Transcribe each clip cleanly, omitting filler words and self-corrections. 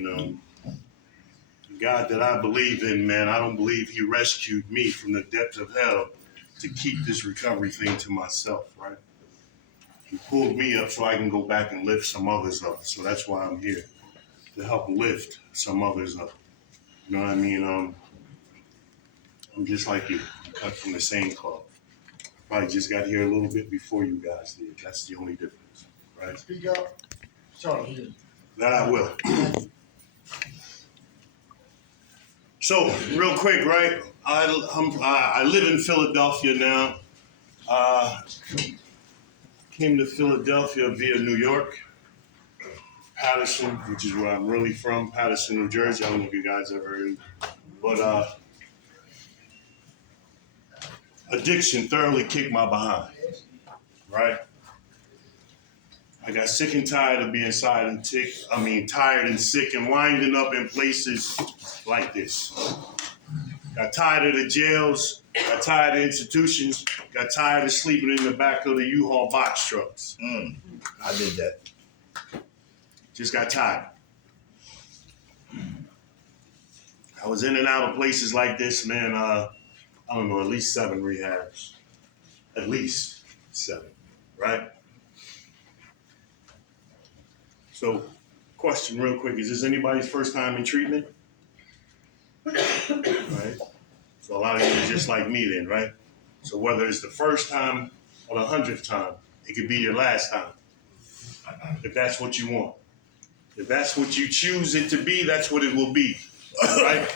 The God that I believe in, man, I don't believe he rescued me from the depths of hell to keep this recovery thing to myself, right? He pulled me up so I can go back and lift some others up. So that's why I'm here, to help lift some others up. You know what I mean? I'm just like you. I'm cut from the same cloth. Probably just got here a little bit before you guys did. That's the only difference, right? Speak up. Sorry. That I will. So, real quick, right? I live in Philadelphia now. Came to Philadelphia via New York, Paterson, which is where I'm really from, Paterson, New Jersey. I don't know if you guys ever heard, but addiction thoroughly kicked my behind, right? I got sick and tired of being tired and sick and winding up in places like this. Got tired of the jails, got tired of institutions, got tired of sleeping in the back of the U-Haul box trucks. I did that. Just got tired. I was in and out of places like this, man. I don't know, at least 7 rehabs. At least 7, right? So, question real quick, is this anybody's first time in treatment? Right? So a lot of you are just like me then, right? So whether it's the first time or the 100th time, it could be your last time. If that's what you want. If that's what you choose it to be, that's what it will be, right?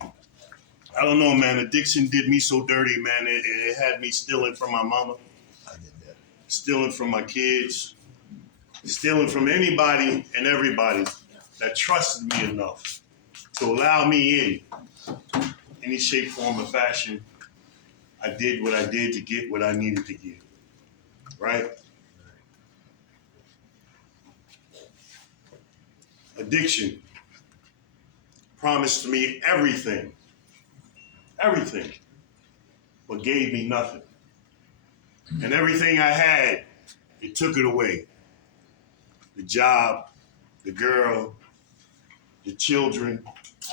I don't know, man. Addiction did me so dirty, man. It had me stealing from my mama. I did that. Stealing from my kids. Stealing from anybody and everybody that trusted me enough to allow me in any shape, form, or fashion. I did what I did to get what I needed to get, right? Addiction promised me everything, but gave me nothing. And everything I had, it took it away. The job, the girl, the children.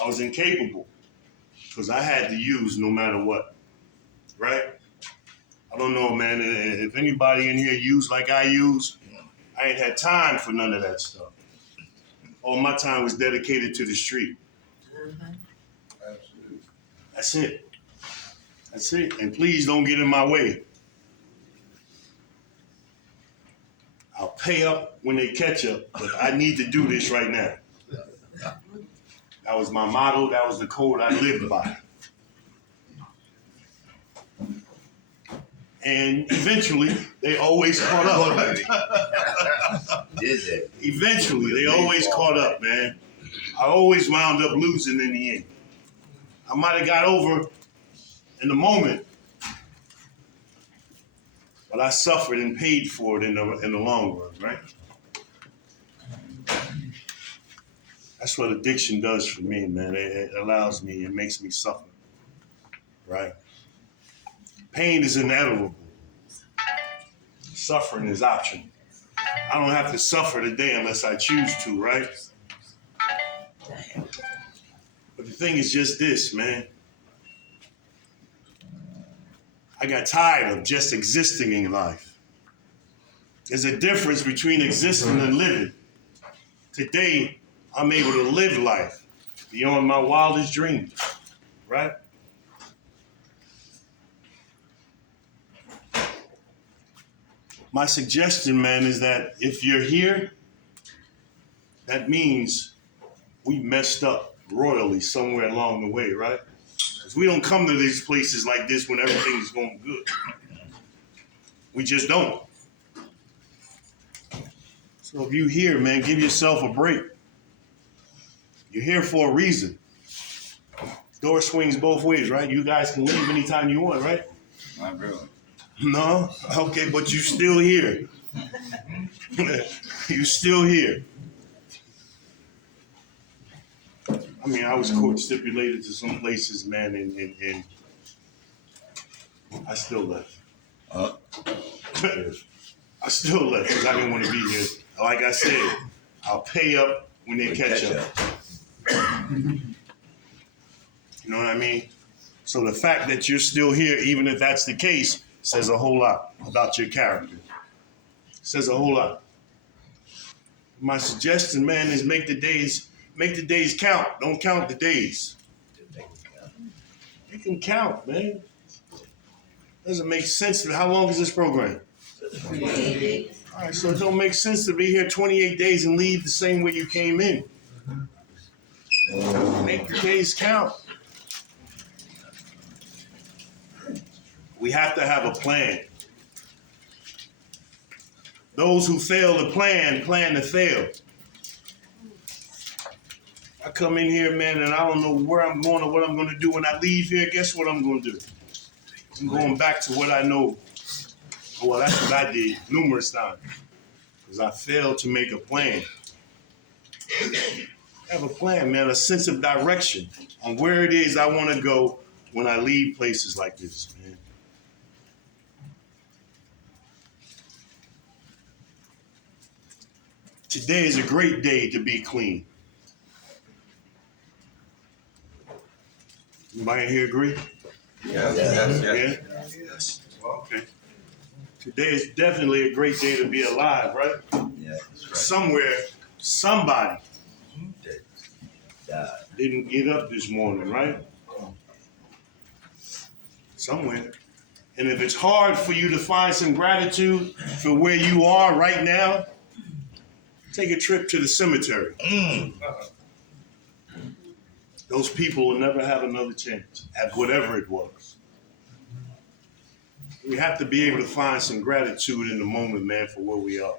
I was incapable because I had to use no matter what, right? I don't know, man. If anybody in here used like I use, I ain't had time for none of that stuff. All my time was dedicated to the street. That's it. That's it. And please don't get in my way. I'll pay up when they catch up, but I need to do this right now. That was my motto. That was the code I lived by. And eventually, they always caught up. Eventually, they always caught up, man. I always wound up losing in the end. I might have got over in the moment, but I suffered and paid for it in the long run, right? That's what addiction does for me, man. It allows me, it makes me suffer, right? Pain is inevitable. Suffering is optional. I don't have to suffer today unless I choose to, right? But the thing is just this, man. I got tired of just existing in life. There's a difference between existing and living. Today, I'm able to live life beyond my wildest dreams, right? My suggestion, man, is that if you're here, that means we messed up royally somewhere along the way, right? Because we don't come to these places like this when everything is going good. We just don't. So if you're here, man, give yourself a break. You're here for a reason. Door swings both ways, right? You guys can leave anytime you want, right? Not really. No? Okay, but you're still here. You're still here. I mean, I was court stipulated to some places, man, and I still left. I still left because I didn't want to be here. Like I said, I'll pay up when they catch up. You know what I mean? So the fact that you're still here, even if that's the case, says a whole lot about your character. Says a whole lot. My suggestion, man, is make the days count. Don't count the days. Make them count, man. Doesn't make sense. How long is this program? 28 days. All right, so it don't make sense to be here 28 days and leave the same way you came in. Make the days count. We have to have a plan. Those who fail to plan to fail. I come in here, man, and I don't know where I'm going or what I'm going to do when I leave here. Guess what I'm going to do? I'm going back to what I know. Well, that's what I did numerous times. Because I failed to make a plan. Have a plan, man, a sense of direction on where it is I want to go when I leave places like this, man. Today is a great day to be clean. Anybody here agree? Yes. Yeah? Okay. Today is definitely a great day to be alive, right? Yeah, that's right. Somewhere, somebody Died. didn't get up this morning, right? Somewhere. And if it's hard for you to find some gratitude for where you are right now, take a trip to the cemetery. Those people will never have another chance at whatever it was. We have to be able to find some gratitude in the moment, man, for where we are.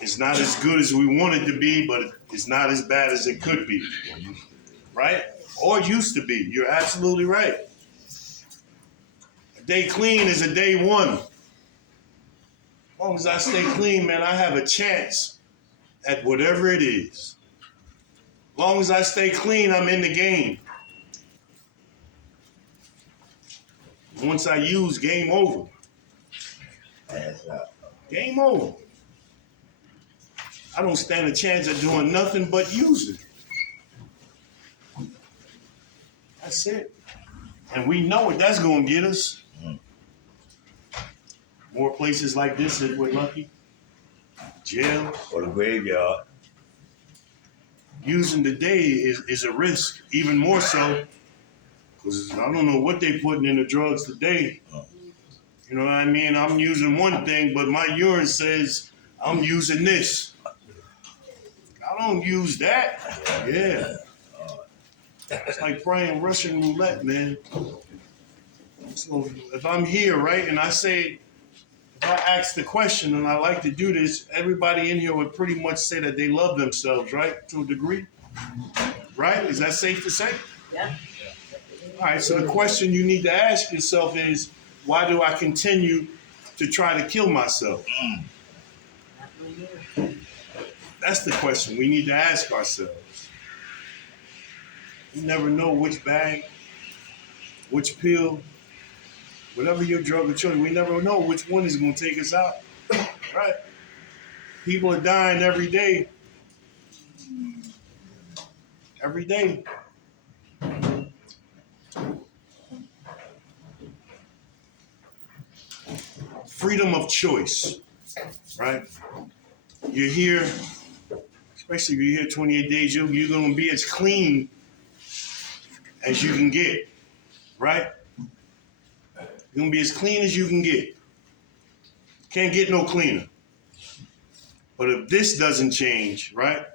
It's not as good as we want it to be, but it's not as bad as it could be, right? Or used to be. You're absolutely right. A day clean is a day one. As long as I stay clean, man, I have a chance at whatever it is. As long as I stay clean, I'm in the game. Once I use, game over. Game over. I don't stand a chance at doing nothing but using. That's it. And we know what that's going to get us. More places like this if we're lucky. Jail. Or the graveyard. Using today is a risk, even more so, because I don't know what they putting in the drugs today. You know what I mean? I'm using one thing, but my urine says I'm using this. I don't use that. Yeah. It's like playing Russian roulette, man. So if I'm here, right, and I say, if I ask the question, and I like to do this, everybody in here would pretty much say that they love themselves, right, to a degree? Right? Is that safe to say? Yeah. All right, so the question you need to ask yourself is, why do I continue to try to kill myself? That's the question we need to ask ourselves. You never know which bag, which pill, whatever your drug of choice, we never know which one is going to take us out, right? People are dying every day. Every day. Freedom of choice, right? You're here, especially if you're here 28 days, you're going to be as clean as you can get, right? You're going to be as clean as you can get. Can't get no cleaner. But if this doesn't change, right?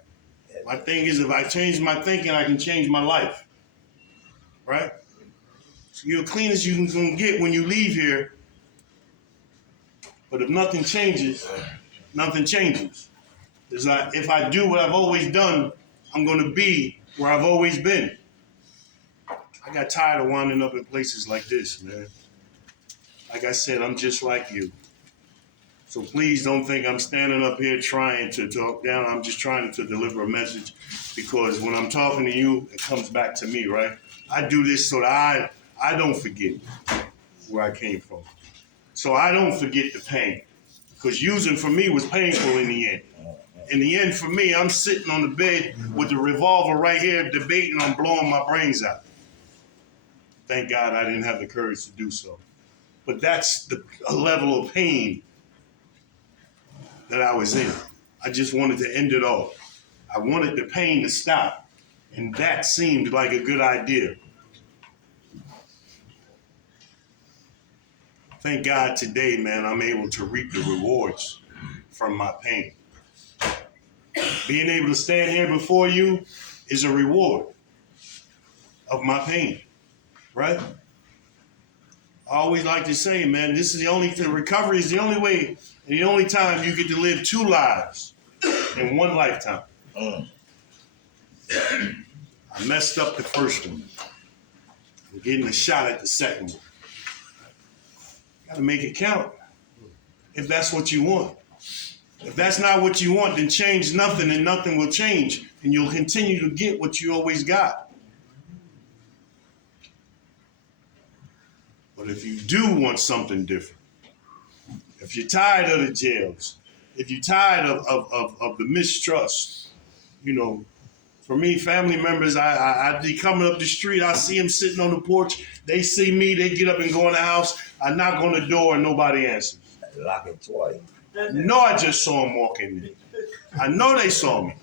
My thing is, if I change my thinking, I can change my life, right? So you're clean as you can get when you leave here. But if nothing changes, nothing changes. If I do what I've always done, I'm going to be where I've always been. I got tired of winding up in places like this, man. Like I said, I'm just like you. So please don't think I'm standing up here trying to talk down. I'm just trying to deliver a message, because when I'm talking to you, it comes back to me, right? I do this so that I don't forget where I came from. So I don't forget the pain, because using for me was painful in the end. In the end, for me, I'm sitting on the bed with the revolver right here, debating on blowing my brains out. Thank God I didn't have the courage to do so. But that's a level of pain that I was in. I just wanted to end it all. I wanted the pain to stop, and that seemed like a good idea. Thank God today, man, I'm able to reap the rewards from my pain. Being able to stand here before you is a reward of my pain, right? I always like to say, man, recovery is the only way and the only time you get to live two lives in one lifetime. I messed up the first one. I'm getting a shot at the second one. Got to make it count if that's what you want. If that's not what you want, then change nothing and nothing will change. And you'll continue to get what you always got. But if you do want something different, if you're tired of the jails, if you're tired of the mistrust, for me, family members, I be coming up the street, I see them sitting on the porch, they see me, they get up and go in the house, I knock on the door and nobody answers. Lock it twice. No, I just saw them walk in there. I know they saw me.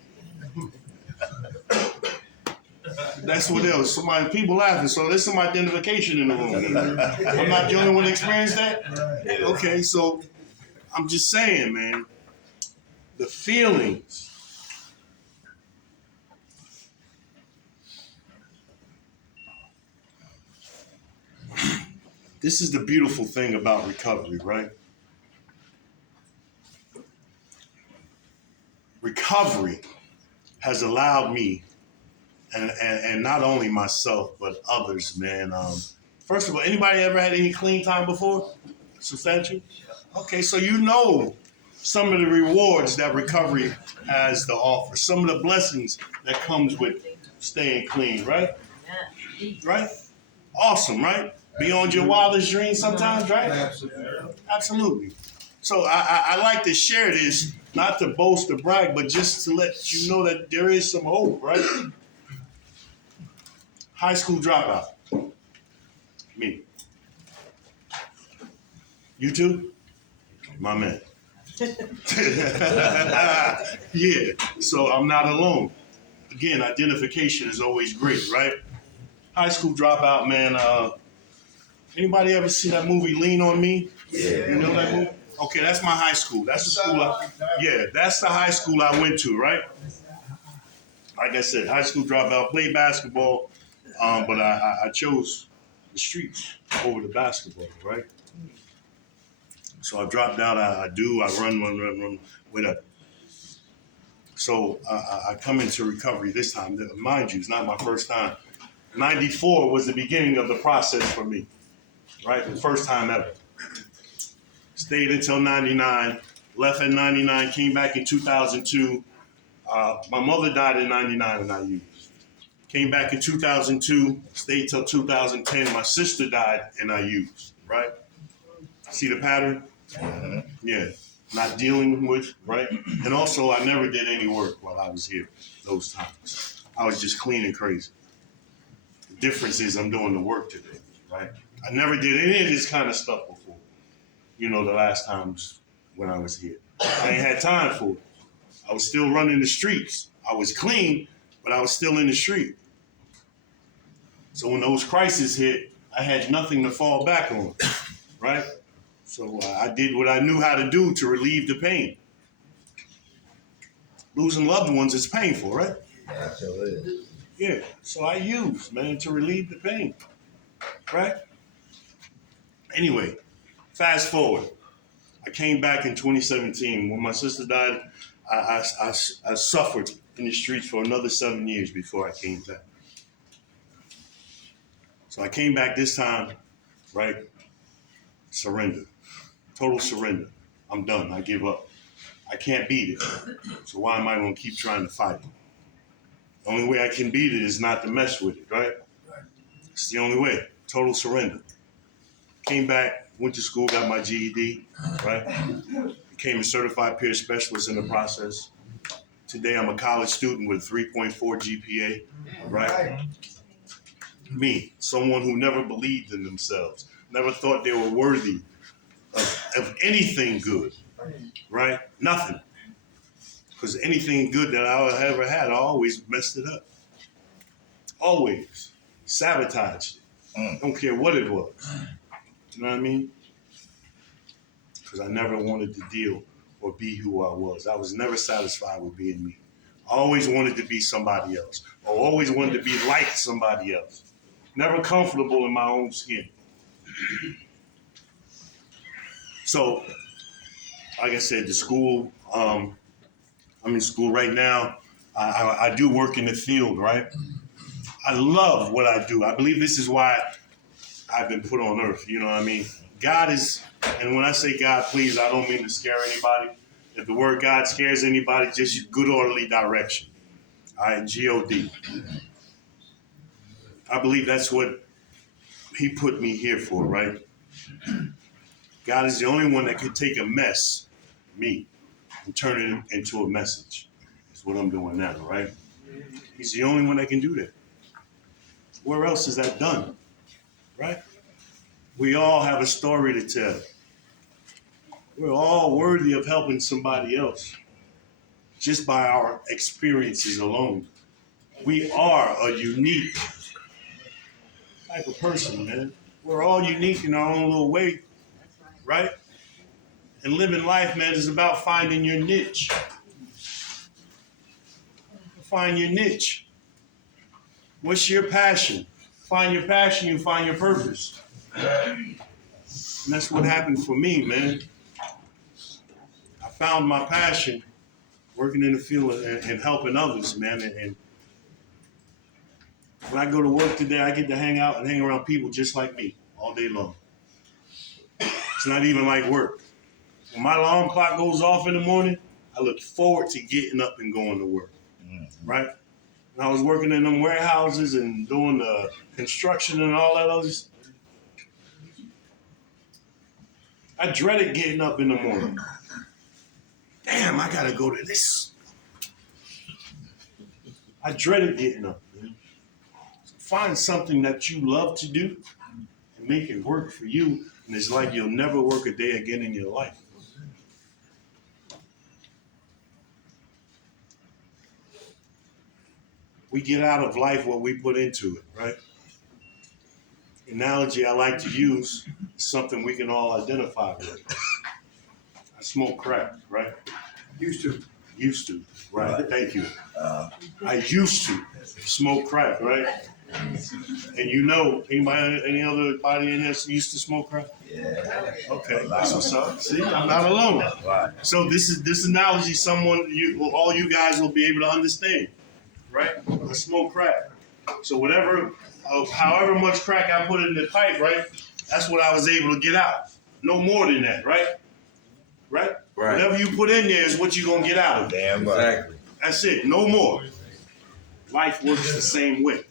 That's what it was. People laughing, so there's some identification in the room. I'm not the only one that experienced that? Okay, so I'm just saying, man, the feelings. This is the beautiful thing about recovery, right? Recovery has allowed me, and not only myself, but others, man. First of all, anybody ever had any clean time before? Substantial? Okay, so you know some of the rewards that recovery has to offer, some of the blessings that comes with staying clean, right? Right? Awesome, right? Beyond your wildest dreams sometimes, right? Absolutely. So I like to share this, not to boast or brag, but just to let you know that there is some hope, right? High school dropout. Me. You too? My man. Yeah, so I'm not alone. Again, identification is always great, right? High school dropout, man. Anybody ever see that movie Lean on Me? Yeah. You know that movie? Okay, that's my high school. That's the school. That's the high school I went to, right? Like I said, high school dropout, played basketball, but I chose the streets over the basketball, right? So I dropped out. I run, whatever. So I come into recovery this time. Mind you, it's not my first time. 94 was the beginning of the process for me, right? The first time ever. Stayed until 99, left at 99, came back in 2002. My mother died in 99 and I used. Came back in 2002, stayed till 2010. My sister died and I used, right? See the pattern? Yeah. Not dealing with, right? And also, I never did any work while I was here those times. I was just clean and crazy. The difference is I'm doing the work today, right? I never did any of this kind of stuff before. The last times when I was here. I ain't had time for it. I was still running the streets. I was clean, but I was still in the street. So when those crises hit, I had nothing to fall back on, right? So I did what I knew how to do to relieve the pain. Losing loved ones is painful, right? Absolutely. Yeah, so I used, man, to relieve the pain, right? Anyway, fast forward. I came back in 2017. When my sister died, I suffered in the streets for another 7 years before I came back. So I came back this time, right? Surrender. Total surrender. I'm done. I give up. I can't beat it. So why am I going to keep trying to fight it? The only way I can beat it is not to mess with it, right? It's the only way. Total surrender. Came back, went to school, got my GED, right? Became a certified peer specialist in the process. Today I'm a college student with a 3.4 GPA, right? Me, someone who never believed in themselves, never thought they were worthy of anything good, right? Nothing. Because anything good that I ever had, I always messed it up. Always. Sabotaged it. Don't care what it was. You know what I mean? Because I never wanted to deal or be who I was. I was never satisfied with being me. I always wanted to be somebody else. I always wanted to be like somebody else. Never comfortable in my own skin. So, like I said, the school, I'm in school right now. I do work in the field, right? I love what I do. I believe this is why I've been put on earth. You know what I mean? God is, and when I say God, please, I don't mean to scare anybody. If the word God scares anybody, just good orderly direction. All right, G-O-D. I believe that's what he put me here for, right? God is the only one that can take a mess, me, and turn it into a message. That's what I'm doing now, right? He's the only one that can do that. Where else is that done, right? We all have a story to tell. We're all worthy of helping somebody else just by our experiences alone. We are a unique type of person, man. We're all unique in our own little way, right? And living life, man, is about finding your niche. Find your niche. What's your passion? Find your passion, you find your purpose. And that's what happened for me, man. I found my passion working in the field and helping others, man. And when I go to work today, I get to hang out and hang around people just like me all day long. It's not even like work. When my alarm clock goes off in the morning, I look forward to getting up and going to work, right? When I was working in them warehouses and doing the construction and all that other stuff, I dreaded getting up in the morning. Damn, I gotta go to this. I dreaded getting up, man. Find something that you love to do and make it work for you, and it's like you'll never work a day again in your life. We get out of life what we put into it, right? The analogy I like to use is something we can all identify with. I smoke crack, right? Used to. Used to, right? Thank you. I used to smoke crack, right? And you know, any other body in here used to smoke crack? Yeah. Okay, that's what's up. See, I'm not alone. Right. So this analogy, all you guys will be able to understand, right? I smoke crack. So however much crack I put in the pipe, right? That's what I was able to get out. No more than that, right? Right? Right. Whatever you put in there is what you're gonna get out of it. Damn right. Exactly. That's it. No more. Life works the same way.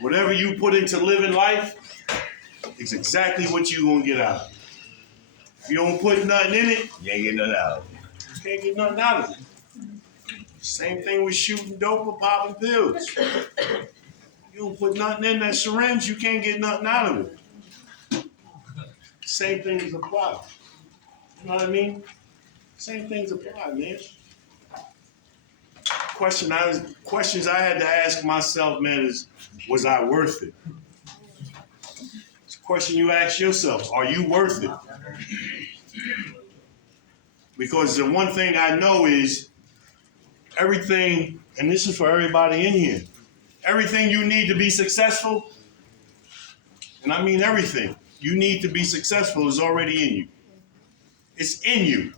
Whatever you put into living life is exactly what you're gonna get out of it. If you don't put nothing in it, You ain't getting nothing out of it. you can't get nothing out of it. Same thing with shooting dope or popping pills. You don't put nothing in that syringe, you can't get nothing out of it. Same things apply. You know what I mean? Same things apply, man. Questions I had to ask myself, man, is, was I worth it? It's a question you ask yourself, are you worth it? Because the one thing I know is everything, and this is for everybody in here, everything you need to be successful, and I mean everything you need to be successful is already in you. It's in you.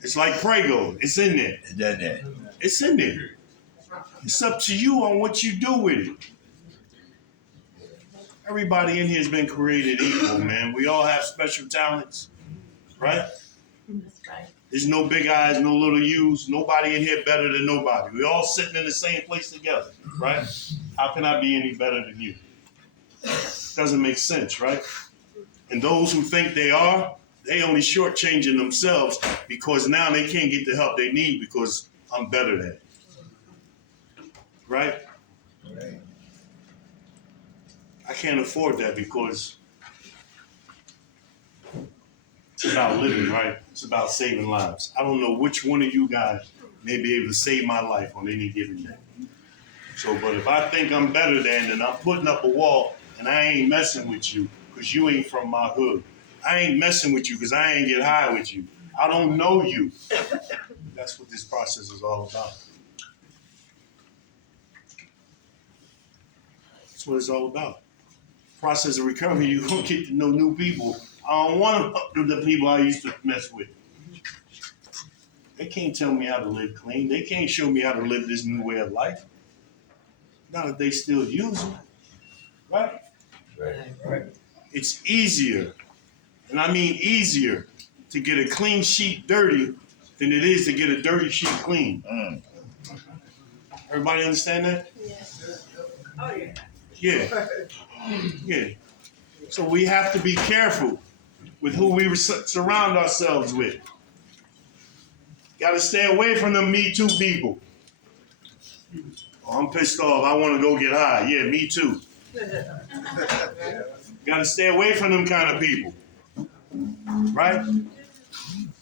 It's like Prego. It's in there. It's done that. It's in there. It's up to you on what you do with it. Everybody in here has been created equal, man. We all have special talents, right? That's right. There's no big eyes, no little U's. Nobody in here better than nobody. We all sitting in the same place together, right? How can I be any better than you? Doesn't make sense, right? And those who think they are, they only shortchanging themselves because now they can't get the help they need because I'm better than. Right? Right. I can't afford that because it's about living, right? It's about saving lives. I don't know which one of you guys may be able to save my life on any given day. So, but if I think I'm better than, then I'm putting up a wall and I ain't messing with you because you ain't from my hood. I ain't messing with you because I ain't get high with you. I don't know you. That's what this process is all about. That's what it's all about. Process of recovery, you're going to get to know new people. I don't want the people I used to mess with. They can't tell me how to live clean. They can't show me how to live this new way of life. Not if they still use it, right? Right. It's easier, and I mean easier, to get a clean sheet dirty than it is to get a dirty sheet clean. Everybody understand that? Oh, yeah. Yeah. Yeah. So we have to be careful with who we surround ourselves with. Got to stay away from them Me Too people. Oh, I'm pissed off. I want to go get high. Yeah, me too. Got to stay away from them kind of people. Right?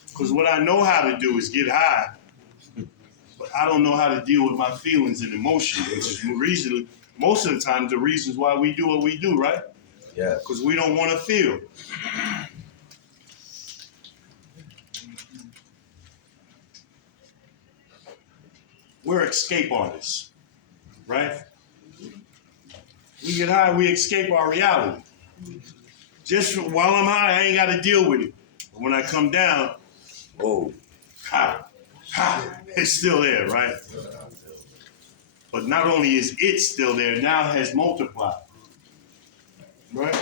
Because what I know how to do is get high, but I don't know how to deal with my feelings and emotions, which is most of the time the reasons why we do what we do, right? Yeah. Because we don't want to feel. We're escape artists, right? We get high, we escape our reality. Just while I'm high, I ain't got to deal with it. But when I come down, Oh. it's still there, right? But not only is it still there, now has multiplied, right?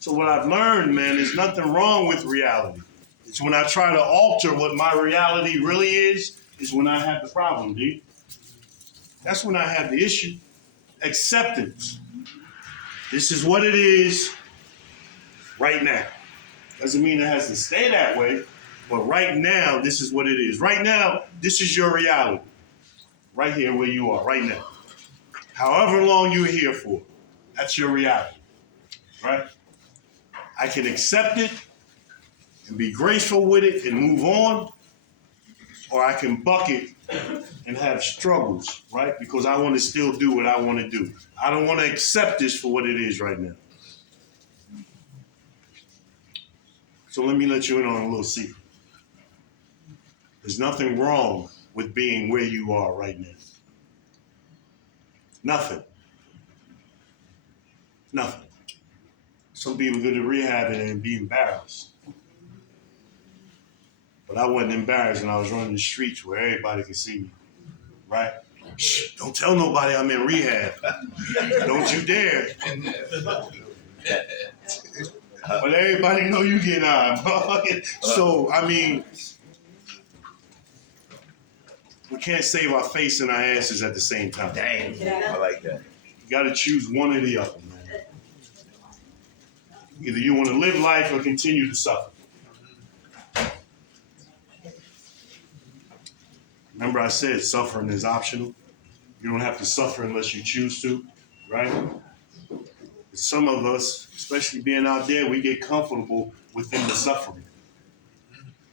So what I've learned, man, there's nothing wrong with reality. It's when I try to alter what my reality really is when I have the problem, dude. That's when I have the issue. Acceptance. This is what it is right now. Doesn't mean it has to stay that way, but right now, this is what it is. Right now, this is your reality. Right here where you are, right now. However long you're here for, that's your reality, right? I can accept it and be graceful with it and move on, or I can buck it and have struggles, right? Because I want to still do what I want to do. I don't want to accept this for what it is right now. So let me let you in on a little secret. There's nothing wrong with being where you are right now. Nothing. Nothing. Some people go to rehab and be embarrassed. But I wasn't embarrassed when I was running the streets where everybody could see me, right? Shh, don't tell nobody I'm in rehab. Don't you dare. But everybody know you get high. So, I mean, we can't save our face and our asses at the same time. Damn. I like that. You got to choose one or the other, man. Either you want to live life or continue to suffer. Remember I said suffering is optional. You don't have to suffer unless you choose to, right? Some of us, especially being out there, we get comfortable within the suffering,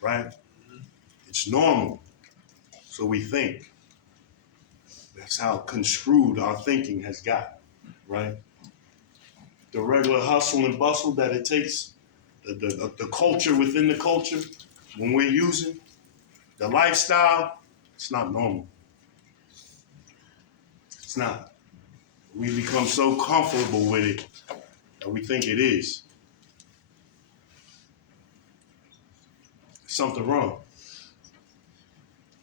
right? It's normal, so we think. That's how construed our thinking has got, right? The regular hustle and bustle that it takes, the culture within the culture, when we're using the lifestyle, it's not normal. It's not. We become so comfortable with it that we think it is. Something wrong.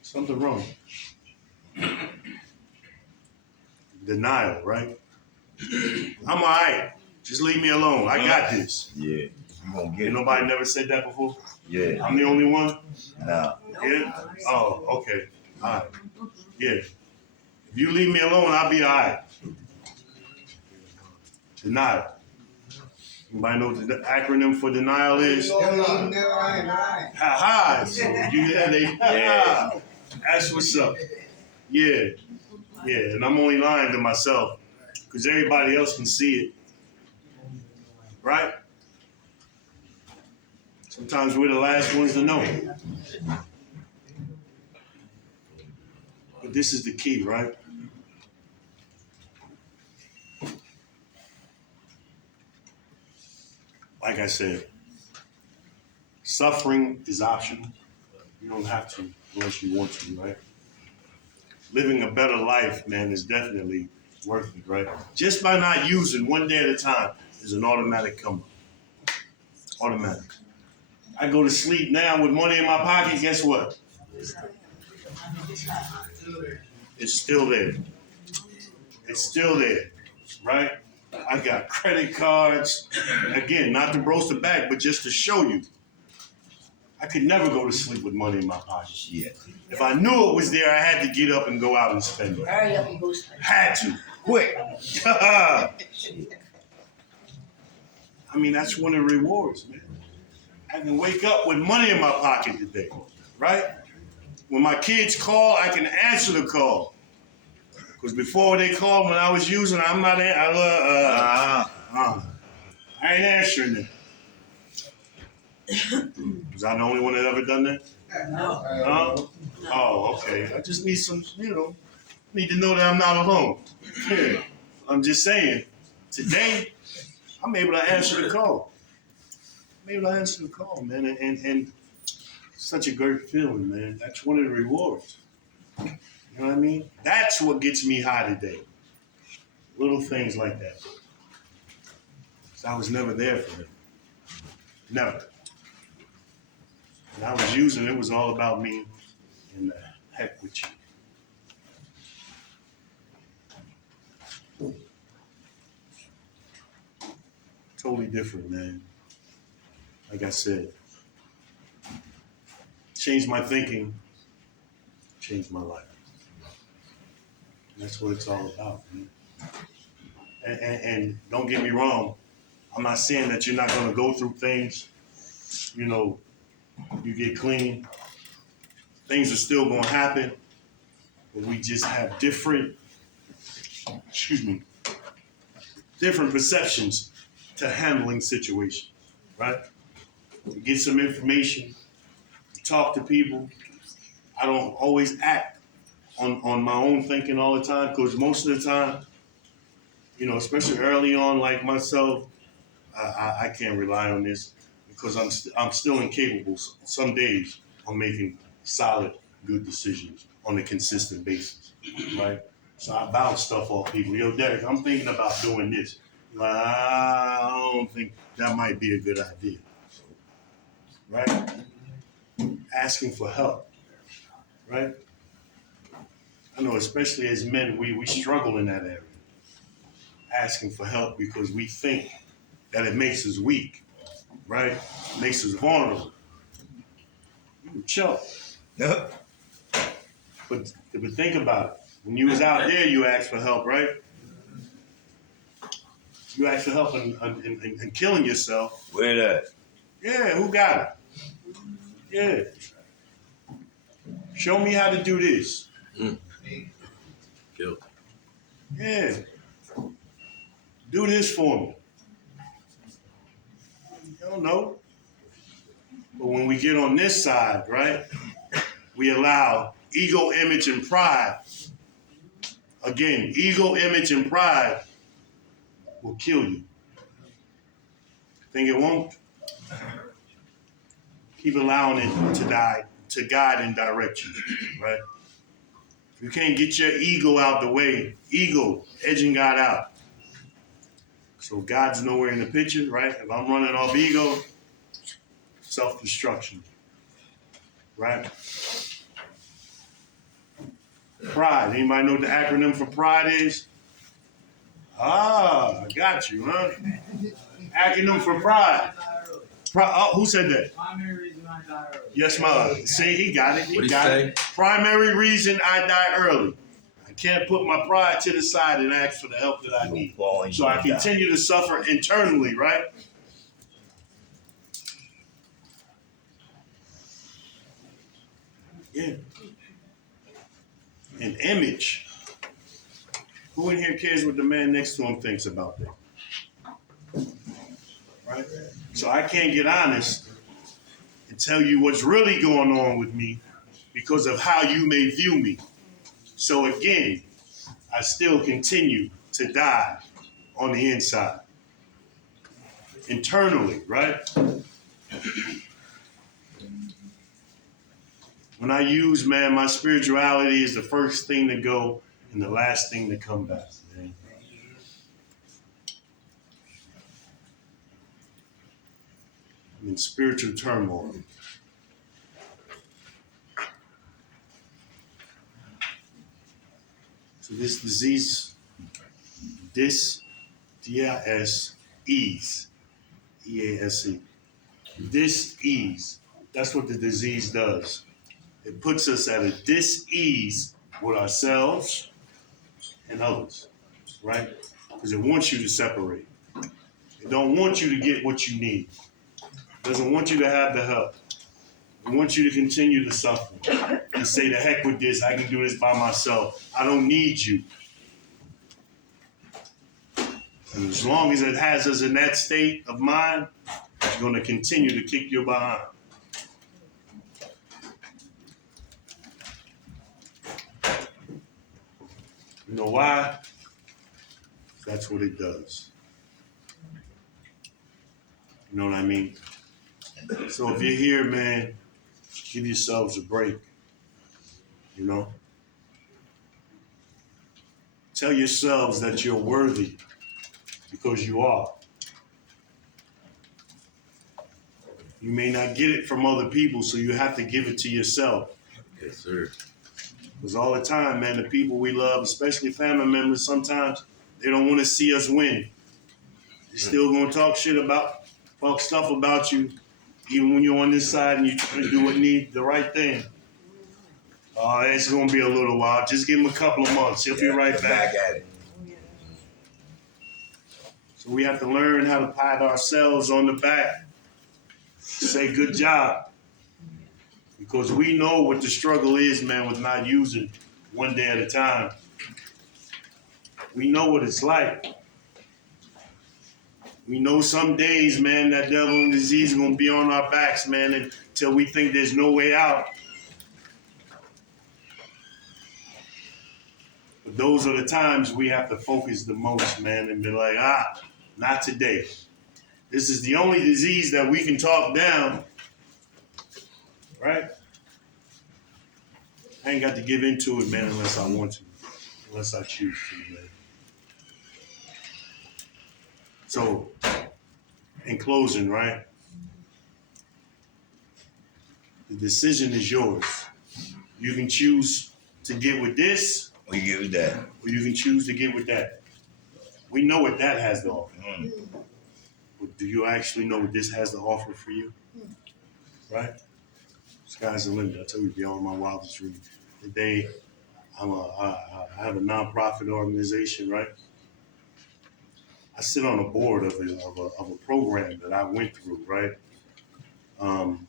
Something wrong. Denial, right? I'm all right. Just leave me alone. I got this. Yeah. You gonna get Ain't it. nobody never said that before? Yeah. I'm the only one? Nah. Yeah? Oh, okay. All right. Yeah. If you leave me alone, I'll be all right. Denial. Anybody know what the acronym for denial is? Ha-ha. So Yeah. That's what's up. Yeah. Yeah, and I'm only lying to myself because everybody else can see it. Right? Sometimes we're the last ones to know. But this is the key, right? Like I said, suffering is optional. You don't have to unless you want to, right? Living a better life, man, is definitely worth it, right? Just by not using one day at a time is an automatic come up. Automatic. I go to sleep now with money in my pocket, guess what? It's still there. It's still there, right? I got credit cards. Again, not to boast the back, but just to show you. I could never go to sleep with money in my pocket. Shit. If I knew it was there, I had to get up and go out and spend it. Hurry up and go spend. Had to. Quick. I mean, that's one of the rewards, man. I can wake up with money in my pocket today, right? When my kids call, I can answer the call. Because before they called, when I was using, I'm not, I ain't answering it. Was I the only one that ever done that? No. Oh, okay. I just need some, need to know that I'm not alone. Yeah. I'm just saying, today, I'm able to answer the call. I'm able to answer the call, man. And such a great feeling, man. That's one of the rewards. You know what I mean? That's what gets me high today. Little things like that. 'Cause I was never there for them. Never. When I was using it, was all about me and the heck with you. Totally different, man. Like I said, changed my thinking, changed my life. And that's what it's all about, man. And don't get me wrong, I'm not saying that you're not going to go through things, you get clean. Things are still going to happen, but we just have different perceptions to handling situations, right? You get some information, you talk to people. I don't always act on my own thinking all the time, because most of the time, especially early on, like myself, I can't rely on this because I'm still incapable some days of making solid, good decisions on a consistent basis, right? So I bounce stuff off people. Yo, Derek, I'm thinking about doing this. Like, I don't think that might be a good idea, right? Asking for help, right? I know, especially as men, we struggle in that area. Asking for help because we think that it makes us weak, right? Makes us vulnerable. You choke. Yep. But think about it. When you was out there, you asked for help, right? You asked for help in killing yourself. Where that? Yeah, who got it? Yeah. Show me how to do this. Kill. Yeah. Do this for me. You don't know. But when we get on this side, right, we allow ego, image, and pride. Again, ego, image, and pride will kill you. Think it won't? Keep allowing it to guide and direct you, right? If you can't get your ego out the way, ego, edging God out. So God's nowhere in the picture, right? If I'm running off ego, self-destruction, right? Pride. Anybody know what the acronym for pride is? I got you, huh? Acronym for pride. Who said that? Primary reason I die early. Yes, ma'am. See, he got it. What'd he say? Primary reason I die early. I can't put my pride to the side and ask for the help that I need. So I continue to suffer internally, right? Yeah. An image. Who in here cares what the man next to him thinks about that? Right? So I can't get honest and tell you what's really going on with me because of how you may view me. So again, I still continue to die on the inside. Internally, right? When I use, man, my spirituality is the first thing to go and the last thing to come back, man. I'm in spiritual turmoil. So this disease, D-I-S, ease, E-A-S-E. Dis-ease, that's what the disease does. It puts us at a dis-ease with ourselves and others, right? Because it wants you to separate. It don't want you to get what you need. It doesn't want you to have the help. It wants you to continue to suffer and say, the heck with this, I can do this by myself. I don't need you. And as long as it has us in that state of mind, it's going to continue to kick you behind. You know why? That's what it does. You know what I mean? So if you're here, man, give yourselves a break. You know? Tell yourselves that you're worthy because you are. You may not get it from other people, so you have to give it to yourself. Yes, sir. Because all the time, man, the people we love, especially family members, sometimes they don't want to see us win. They're still going to talk stuff about you, even when you're on this side and you're trying to do the right thing. It's going to be a little while. Just give him a couple of months. He'll be right back. Back at it. So we have to learn how to pat ourselves on the back. Say good job. Because we know what the struggle is, man, with not using one day at a time. We know what it's like. We know some days, man, that devil and disease is going to be on our backs, man, until we think there's no way out. But those are the times we have to focus the most, man, and be like, not today. This is the only disease that we can talk down, right? I ain't got to give into it, man, unless I want to, unless I choose to, man. So, in closing, right? The decision is yours. You can choose to get with this, We use that. or you can choose to get with that. We know what that has to offer. But do you actually know what this has to offer for you? Right? Sky's the limit. I tell you, beyond my wildest dreams. Today, I have a nonprofit organization, right? I sit on a board of a program that I went through, right? I'm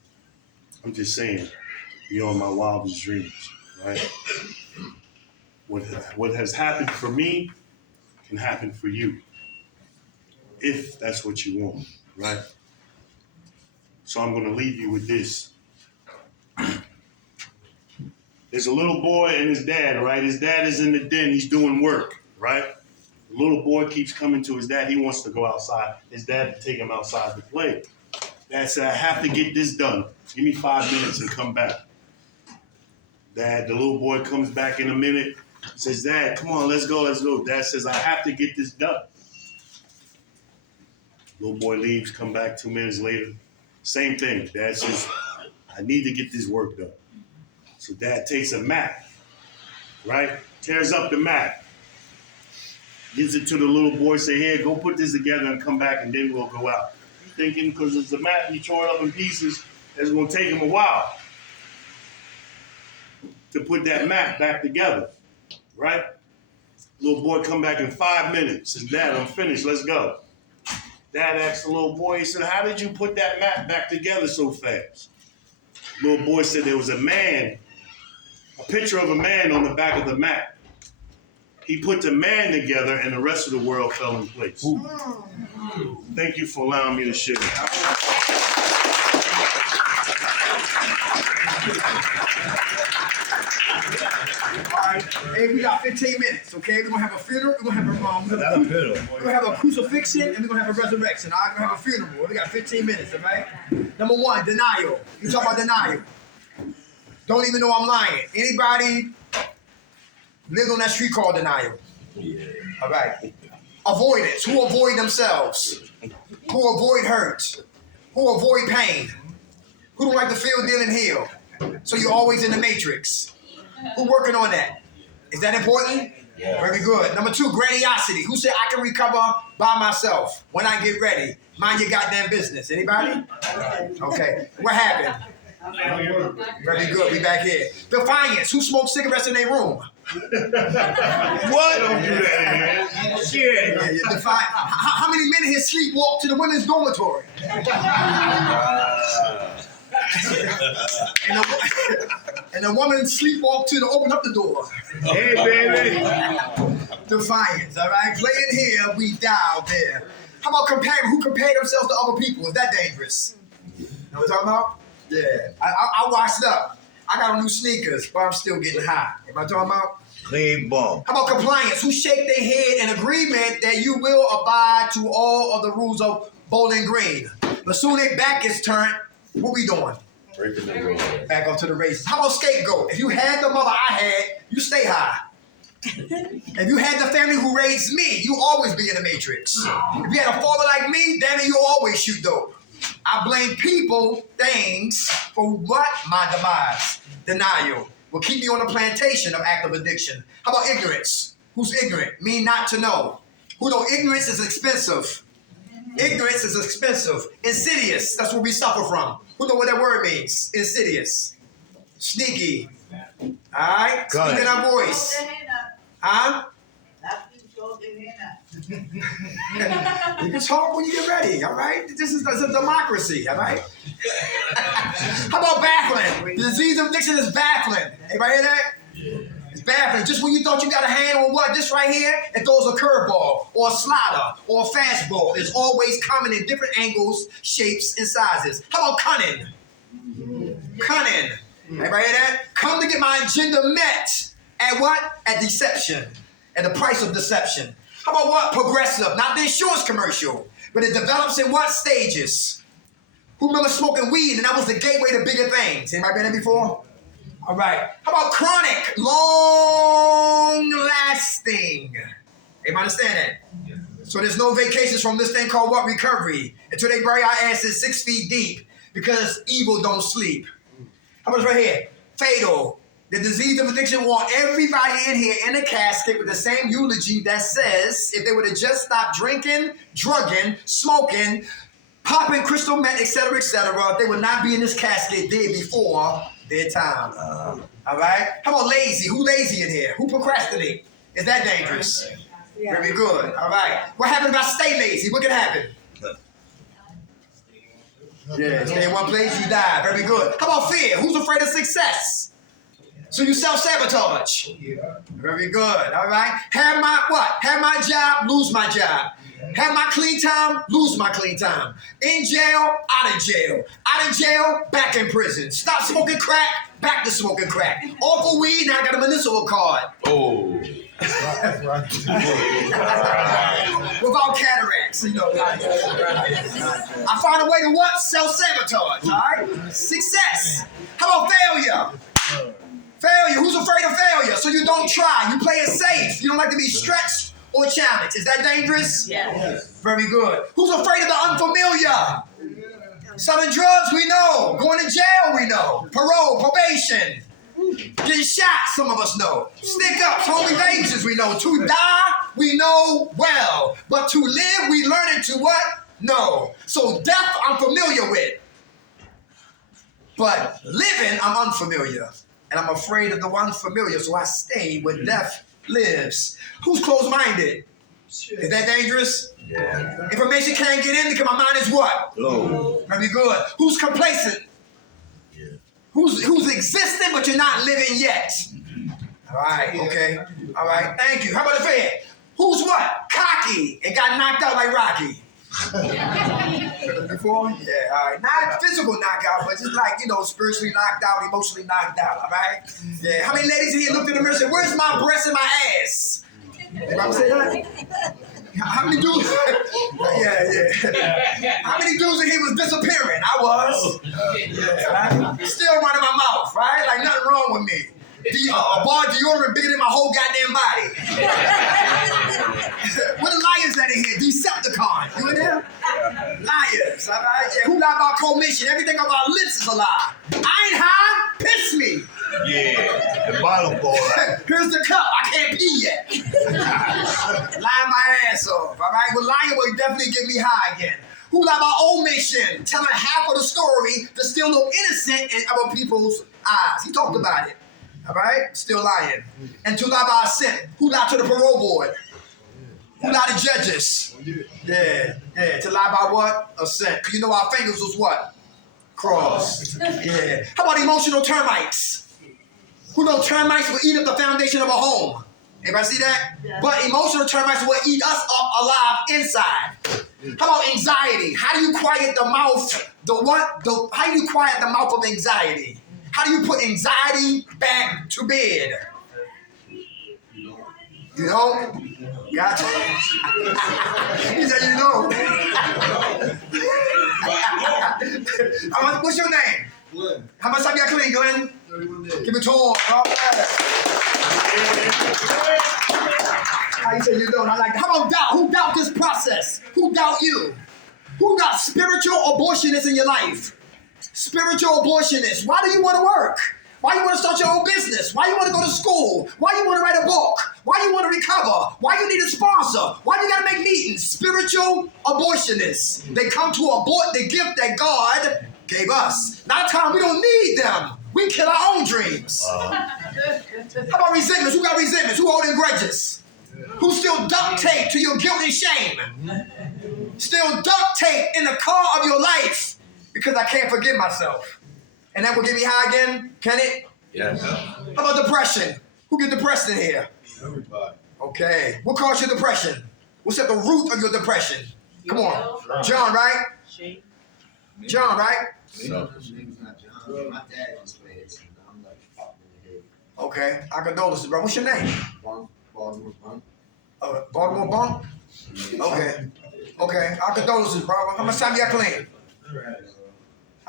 just saying, beyond my wildest dreams, right? What has happened for me can happen for you, if that's what you want, right? So I'm going to leave you with this. There's a little boy and his dad, right? His dad is in the den. He's doing work, right? The little boy keeps coming to his dad. He wants to go outside. His dad to take him outside to play. Dad said, I have to get this done. Give me 5 minutes and come back. Dad, the little boy comes back in a minute. Says, Dad, come on, let's go. Dad says, I have to get this done. Little boy leaves, come back 2 minutes later. Same thing. Dad says, I need to get this work done. So Dad takes a map, right? Tears up the map. Gives it to the little boy, say, here, go put this together and come back and then we'll go out. He's thinking because it's a map, he tore it up in pieces, it's going to take him a while to put that map back together, right? Little boy come back in 5 minutes. Says, Dad, I'm finished, let's go. Dad asked the little boy, he said, how did you put that map back together so fast? Little boy said there was a man a picture of a man on the back of the map. He put the man together and the rest of the world fell in place. Thank you for allowing me to share. Alright, hey, we got 15 minutes, okay? We're gonna have a funeral, we're gonna have we're gonna have a crucifixion, and we're gonna have a resurrection. Alright, we're gonna have a funeral. We got 15 minutes, alright? Number one, denial. You talk about denial. Don't even know I'm lying. Anybody live on that street called denial? Yeah. Alright. Avoidance. Who avoid themselves? Who avoid hurt? Who avoid pain? Who don't like to feel, deal, and heal? So you're always in the matrix. Who working on that? Is that important? Yeah. Very good. Number two, grandiosity. Who said I can recover by myself when I get ready? Mind your goddamn business. Anybody? Okay. What happened? Very good. We back here. Defiance. Who smokes cigarettes in their room? What? Don't do that, man. Shit. Yeah, defiant. How many men here sleepwalk to the women's dormitory? And a woman sleepwalk to open up the door. Hey, baby. Defiance, all right? Playing here, we die out there. How about comparing? Who compare themselves to other people? Is that dangerous? You know what I'm talking about? Yeah. I washed up. I got on new sneakers, but I'm still getting high. Am I talking about? Clean bum. How about compliance? Who shake their head in agreement that you will abide to all of the rules of Bowling Green? But soon their back is turned, what we doing? Breaking the rules. Back up to the races. How about scapegoat? If you had the mother I had, you stay high. If you had the family who raised me, you always be in the matrix. If you had a father like me, damn it, you'll always shoot dope. I blame people, things, for what? My demise. Denial will keep me on the plantation of active addiction. How about ignorance? Who's ignorant? Mean not to know. Who know ignorance is expensive. Ignorance is expensive. Insidious, that's what we suffer from. Who know what that word means? Insidious. Sneaky. All right? Speaking our voice. Huh? You can talk when you get ready, all right? This is a democracy, all right? How about baffling? The disease of addiction is baffling. Anybody hear that? It's baffling. Just when you thought you got a hand on what, this right here, it throws a curveball or a slider or a fastball. It's always coming in different angles, shapes, and sizes. How about cunning? Cunning. Everybody hear that? Come to get my agenda met. At what? At deception. At the price of deception. How about what? Progressive. Not the insurance commercial, but it develops in what stages? Who remember smoking weed and that was the gateway to bigger things? Anybody been there before? All right. How about chronic? Long lasting. Everybody understand that? So there's no vacations from this thing called what? Recovery. Until they bury our asses 6 feet deep because evil don't sleep. How about this right here? Fatal. The disease of addiction want everybody in here in a casket with the same eulogy that says if they would have just stopped drinking, drugging, smoking, popping crystal meth, etc., they would not be in this casket dead before their time. All right? How about lazy? Who lazy in here? Who procrastinate? Is that dangerous? Yeah. Very good. All right. What happens if I stay lazy? What can happen? Yeah, stay in one place, you die. Very good. How about fear? Who's afraid of success? So you self-sabotage. Very good. All right. Have my what? Have my job, lose my job. Have my clean time, lose my clean time. In jail, out of jail. Out of jail, back in prison. Stop smoking crack, back to smoking crack. Off of weed, now I got a municipal card. Oh. That's right. Without cataracts, you know. I find a way to what? Self-sabotage. All right. Success. How about failure? Failure. Who's afraid of failure? So you don't try. You play it safe. You don't like to be stretched or challenged. Is that dangerous? Yes. Very good. Who's afraid of the unfamiliar? Selling drugs, we know. Going to jail, we know. Parole, probation. Getting shot, some of us know. Stick-ups, home evasions, we know. To die, we know well. But to live, we learn it to what? No. So death, I'm familiar with. But living, I'm unfamiliar. And I'm afraid of the unfamiliar, so I stay where death lives. Who's closed-minded? Is that dangerous? Yeah. Information can't get in because my mind is what? Low. Very good. Who's complacent? Yeah. who's existing but you're not living yet. All right, okay. All right, thank you. How about the fed? Who's what? Cocky and got knocked out like Rocky. Before? Yeah, all right. Not physical knockout, but just like, spiritually knocked out, emotionally knocked out, all right? Yeah, how many ladies in here looked in the mirror and said, where's my breast and my ass? Anybody say that? How many dudes? Yeah. How many dudes in here was disappearing? I was. Yeah, right? Still running my mouth, right? Like nothing wrong with me. A bar deodorant bigger than my whole goddamn body. Where the liars at in here? Decepticon. You in there? Liars, all right? Yeah, who lie about commission? Everything about lips is a lie. I ain't high. Piss me. Yeah, the bottle boy. Here's the cup. I can't pee yet. Lying my ass off, all right? Well, lying will definitely get me high again. Who lie about omission? Telling half of the story to still look innocent in other people's eyes. He talked about it. All right? Still lying. And to lie by assent. Who lied to the parole board? Who lied to judges? Yeah. To lie by what? Assent. Because our fingers was what? Crossed. Yeah. How about emotional termites? Who know termites will eat up the foundation of a home? Anybody see that? Yeah. But emotional termites will eat us up alive inside. How about anxiety? How do you quiet the mouth? How do you quiet the mouth of anxiety? How do you put anxiety back to bed? Gotcha. He said, What's your name? Glenn. How much time you got clean, Glenn? 31 days. Give it to him. All right. How you say you doing? I like that. How about doubt? Who doubt this process? Who doubt you? Who got spiritual abortionists in your life? Spiritual abortionists. Why do you want to work? Why you want to start your own business? Why you want to go to school? Why you want to write a book? Why you want to recover? Why you need a sponsor? Why you got to make meetings? Spiritual abortionists. They come to abort the gift that God gave us. Not a time we don't need them. We kill our own dreams. How about resentments? Who got resentments? Who holding grudges? Who still duct tape to your guilt and shame? Still duct tape in the car of your life because I can't forgive myself. And that will get me high again? Can it? Yes. How about depression? Who get depressed in here? Everybody. Okay. What caused your depression? What's at the root of your depression? Come on. John, right? John, right? My dad was playing, so I'm like popping in the head. Okay. Our condolences, bro. What's your name? Baltimore Bunk. Baltimore Bunk? Okay. Okay. Our condolences, bro. How much time you got clean?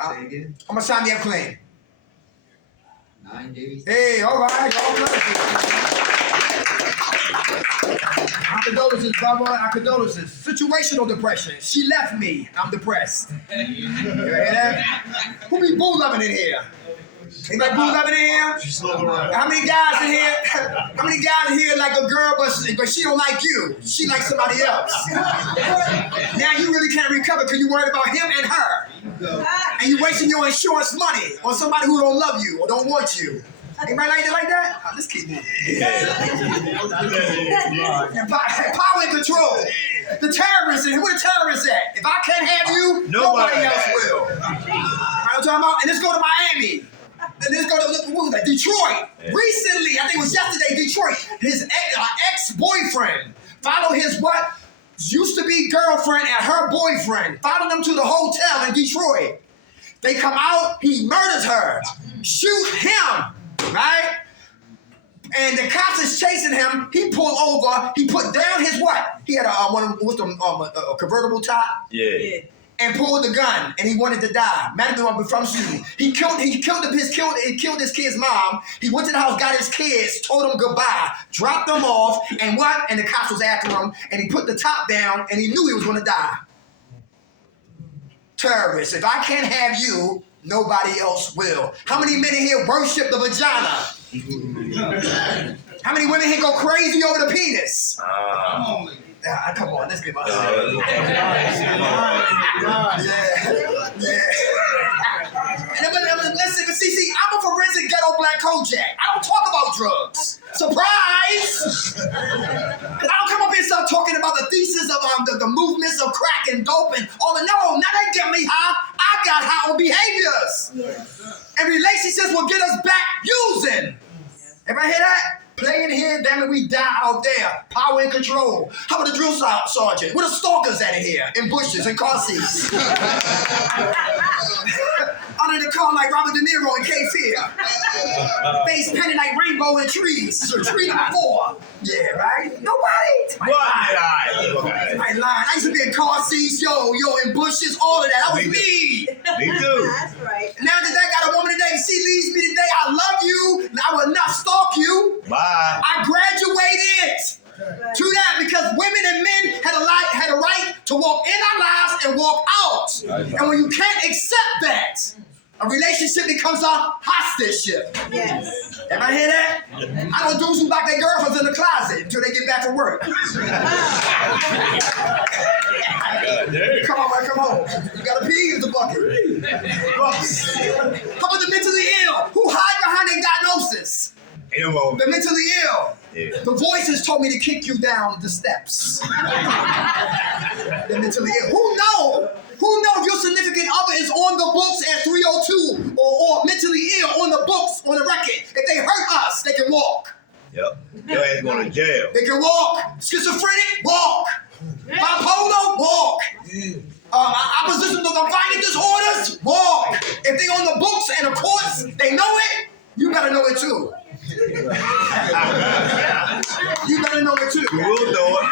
Say again? How much time you have clean? 9 days. Hey, all right. Our condolences, brother. Our condolences. Situational depression. She left me. I'm depressed. You hear that? Who be boo loving in here? Anybody boo loving in here? How many guys in here? How many guys in here like a girl, but she don't like you? She likes somebody else. Now you really can't recover because you worried about him and her. And you wasting your insurance money on somebody who don't love you or don't want you. Anybody like that? Oh, let's keep moving. Power and control. The terrorists, and where the terrorists at? If I can't have you, nobody else will. Right, I'm talking about? And let's go to Miami. And let's go to what was that? Detroit. Recently, I think it was yesterday, Detroit. His ex-boyfriend followed his what? Used to be girlfriend and her boyfriend. Followed them to the hotel in Detroit. They come out, he murders her. Shoot him. Right? And the cops is chasing him. He pulled over. He put down his what? He had a convertible top. Yeah. And pulled the gun. And he wanted to die. He killed his kid's mom. He went to the house, got his kids, told them goodbye, dropped them off, and what? And the cops was after him. And he put the top down, and he knew he was going to die. Terrorists. If I can't have you, nobody else will. How many men in here worship the vagina? How many women here go crazy over the penis? Come on, let's get my Listen, see, I'm a forensic ghetto black Kojak. I don't talk about drugs. Surprise! Cause I don't come up here and start talking about the thesis of the movements of crack and dope and all the no, now they get me high. I got high on behaviors. And relationships will get us back using. Everybody hear that? Playing here, damn it, we die out there. Power and control. How about the drill sergeant? Where the stalkers at in here? In bushes and car seats. Under the car like Robert De Niro in Cape Fear. Face painted like rainbow in trees. So tree number 4. Yeah, right? Nobody? Somebody lying. I used to be in car seats, yo, in bushes, all of that. That was me. Me too. That's right. Now that I got a woman today, she leaves me today, I love you, and I will not stalk you. Bye. I graduated to that because women and men had a right to walk in our lives and walk out. And when you can't accept that, a relationship becomes a hostage-ship. Yes. Everybody hear that? I know dudes who lock their girlfriends in the closet until they get back from work. Come on, man, come home. You gotta pee in the bucket. How about the mentally ill who hide behind their diagnosis? Ain't no wrong. The mentally ill. Yeah. The voices told me to kick you down the steps. The mentally ill. Who know if your significant other is on the books at 302 or mentally ill on the books, on the record? If they hurt us, they can walk. Yep. Your ass going to jail. They can walk. Schizophrenic, walk. Bipolar, walk. Opposition to confinement disorders, walk. If they on the books and the courts, they know it, you better know it too. You better know it too. We'll know it.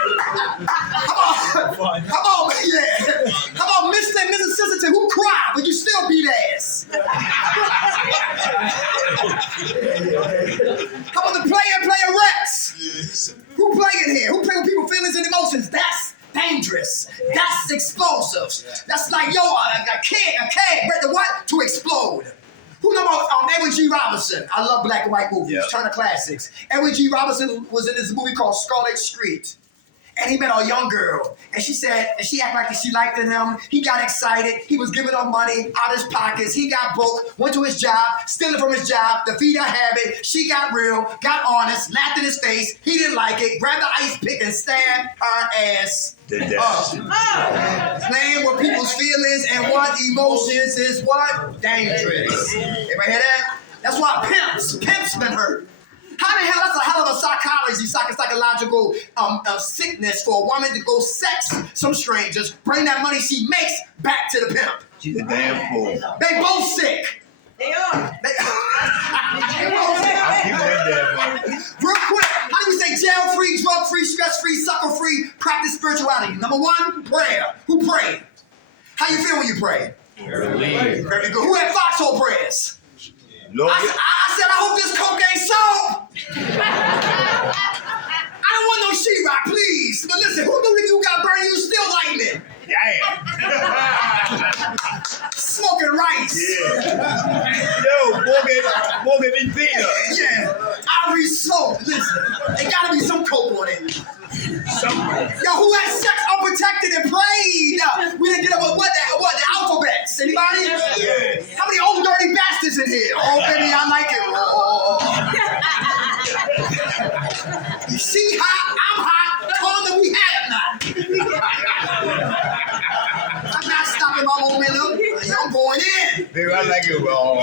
How about Mr. and Mrs. Sensitive who cry, but you still beat ass? How about the player Rex? Who play in here? Who play with people's feelings and emotions? That's dangerous. That's explosive. That's like, yo, a kid, ready to what? To explode. Who know about Edwin G. Robinson? I love black and white movies, Turner Classics. Edwin G. Robinson was in this movie called Scarlet Street. And he met a young girl. And she acted like she liked him. He got excited. He was giving her money out of his pockets. He got broke, went to his job, stealing from his job to feed her habit. She got real, got honest, laughed in his face. He didn't like it, grabbed the ice pick and stabbed her ass up. Playing with people's feelings and what emotions is what? Dangerous. Everybody hear that? That's why pimps been hurt. How the hell? That's a hell of a psychological sickness for a woman to go sex some strangers, bring that money she makes back to the pimp. She's a damn fool. They both sick. They are. They both sick. I keep that damn money. Real quick, how do we say jail-free, drug-free, stress-free, sucker-free, practice spirituality? Number 1, prayer. Who prayed? How you feel when you pray? Very good. Who had foxhole prayers? Lord, I said, I hope this coke ain't soap. I don't want no sheetrock, please. But listen, who knew if you got burned, you still lighting it? damn. Smoking rice. Yeah. Yo, Morgan and Vina. Yeah. Irish soap. Listen, there gotta be some coke on it. Yo, who had sex unprotected and prayed? We didn't get up with what the alphabets? Anybody? Yeah. How many old dirty bastards in here? Oh, baby, I like it. You see hot, I'm hot. Condom we have not. I'm not stopping my momentum. I'm going in. Baby, I like it raw.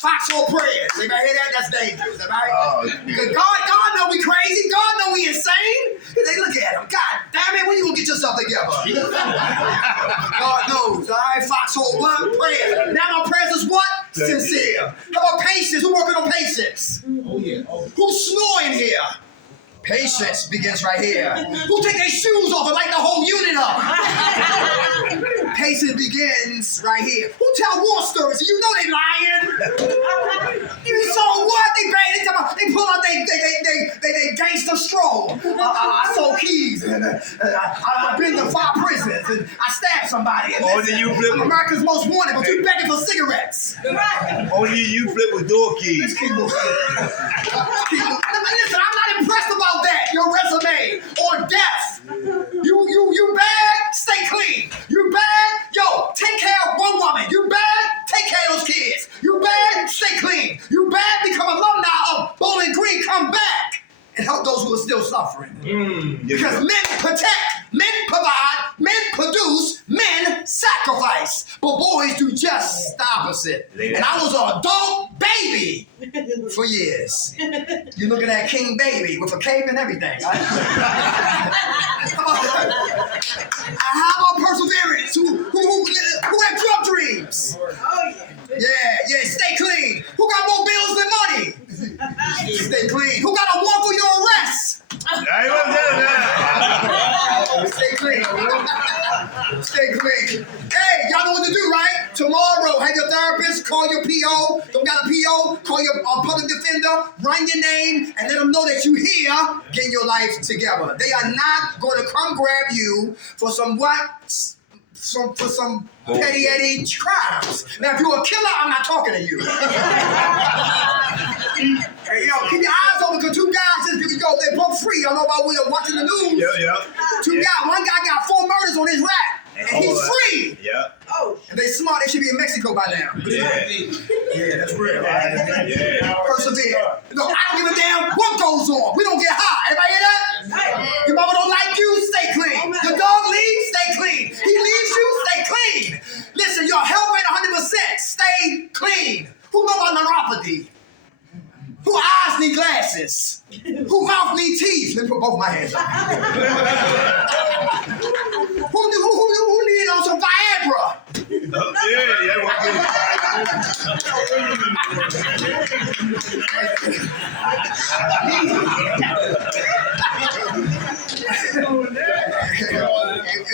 Foxhole prayers. Anybody hear that? That's dangerous, all right? Oh, Because God know we crazy. God know we insane. They look at him. God damn it, when you gonna get yourself together? God knows, all right? Foxhole what? Prayer. Now my prayers is what? Sincere. How about patience? Who working on patience? Oh, yeah. Who's snoring here? Patience begins right here. Who take their shoes off and light the whole unit up? Patience begins right here. Who tell war stories? You know they lying. You saw what? They pull out they gangster stroll. I sold keys and I've been to 5 prisons and I stabbed somebody. And Only you flip. I'm America's most wanted, but you begging for cigarettes. Only you flip with door Let's keys. keep moving. Listen, I'm not impressed about that. Your resume on death. You bad? Stay clean. You bad? Yo, take care of one woman. You bad? Take care of those kids. You bad? Stay clean. You bad? Become alumni of Bowling Green. Come back and help those who are still suffering. Because men protect, men provide, men produce, men sacrifice, but boys do just the opposite. And I was an adult baby for years. You're looking at King Baby with a cape and everything. Right? How about perseverance? Who had drug dreams? Oh, Yeah, stay clean. Who got more bills than money? Stay clean. Who got a warrant for your arrest? I ain't gonna tell that. Stay clean. Stay clean. Hey, y'all know what to do, right? Tomorrow, have your therapist, call your PO. Don't got a PO, call your public defender, write your name, and let them know that you're here getting your life together. They are not going to come grab you for some what? For some petty crimes. Now, if you're a killer, I'm not talking to you. Hey, yo, keep your eyes open because two guys just they're both free. I know about we are watching the news. Yeah. Two guys, one guy got 4 murders on his rap, and he's free. Yeah. Oh, And they smart, they should be in Mexico by now. Yeah, that's real. Yeah. Persevere. No, I don't give a damn what goes on. We don't get high. Everybody hear that? Your mama don't like you, stay clean. Your dog leaves, stay clean. He leaves you, stay clean. Listen, your health ain't 100%. Stay clean. Who know about neuropathy? Who eyes need glasses? Who mouth need teeth? Let me put both my hands up. Who need on some Viagra? Yeah.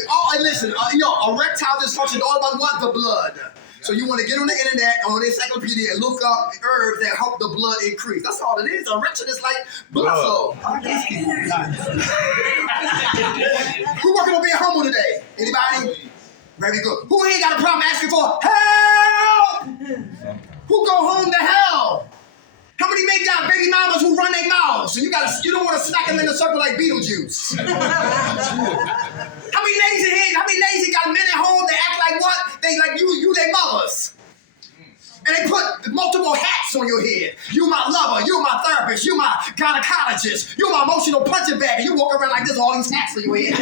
Oh, and listen, erectile dysfunction is all about what? The blood. So you want to get on the internet, on the encyclopedia, and look up herbs that help the blood increase. That's all it is. Erection is like blood flow. Who working on being humble today? Anybody? Very good. Who ain't got a problem asking for help? Who go home to hell? How many men got baby mamas who run their mouths? And you don't want to smack them in a circle like Beetlejuice. How many ladies in here? How many ladies got men at home that act like what? They like you their mothers. And they put multiple hats on your head. You my lover, you my therapist, you my gynecologist, you my emotional punching bag, and you walk around like this, all these hats on your head.